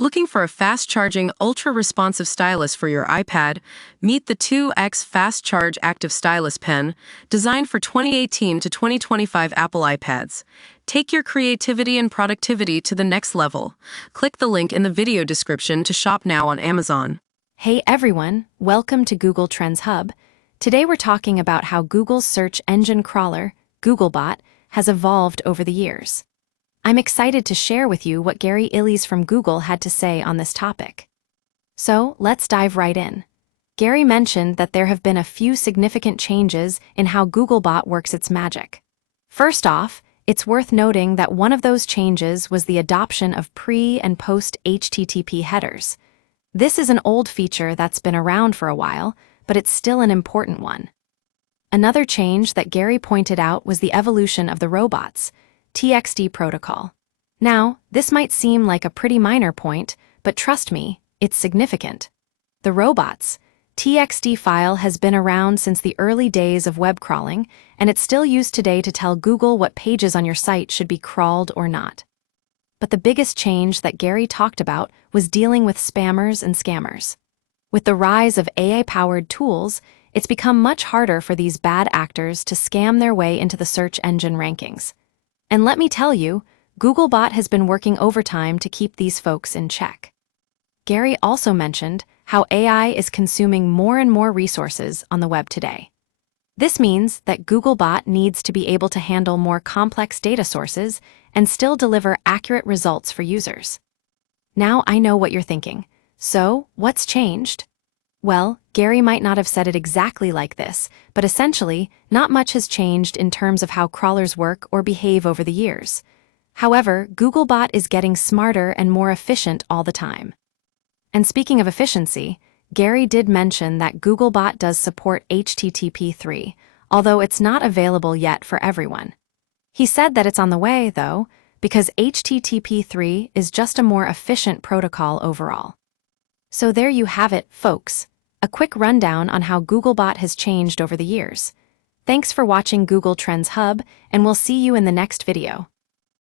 Looking for a fast-charging, ultra-responsive stylus for your iPad? Meet the 2X Fast Charge Active Stylus Pen, designed for 2018 to 2025 Apple iPads. Take your creativity and productivity to the next level. Click the link in the video description to shop now on Amazon. Hey everyone, welcome to Google Trends Hub. Today we're talking about how Google's search engine crawler, Googlebot, has evolved over the years. I'm excited to share with you what Gary Illies from Google had to say on this topic. So, let's dive right in. Gary mentioned that there have been a few significant changes in how Googlebot works its magic. First off, it's worth noting that one of those changes was the adoption of pre- and post-HTTP headers. This is an old feature that's been around for a while, but it's still an important one. Another change that Gary pointed out was the evolution of the robots.txt protocol. Now, this might seem like a pretty minor point, but trust me, it's significant. The robots.txt file has been around since the early days of web crawling, and it's still used today to tell Google what pages on your site should be crawled or not. But the biggest change that Gary talked about was dealing with spammers and scammers. With the rise of AI-powered tools, it's become much harder for these bad actors to scam their way into the search engine rankings. And let me tell you, Googlebot has been working overtime to keep these folks in check. Gary also mentioned how AI is consuming more and more resources on the web today. This means that Googlebot needs to be able to handle more complex data sources and still deliver accurate results for users. Now I know what you're thinking. So, what's changed? Well, Gary might not have said it exactly like this, but essentially, not much has changed in terms of how crawlers work or behave over the years. However, Googlebot is getting smarter and more efficient all the time. And speaking of efficiency, Gary did mention that Googlebot does support HTTP 3, although it's not available yet for everyone. He said that it's on the way, though, because HTTP 3 is just a more efficient protocol overall. So there you have it, folks. A quick rundown on how Googlebot has changed over the years. Thanks for watching Google Trends Hub, and we'll see you in the next video.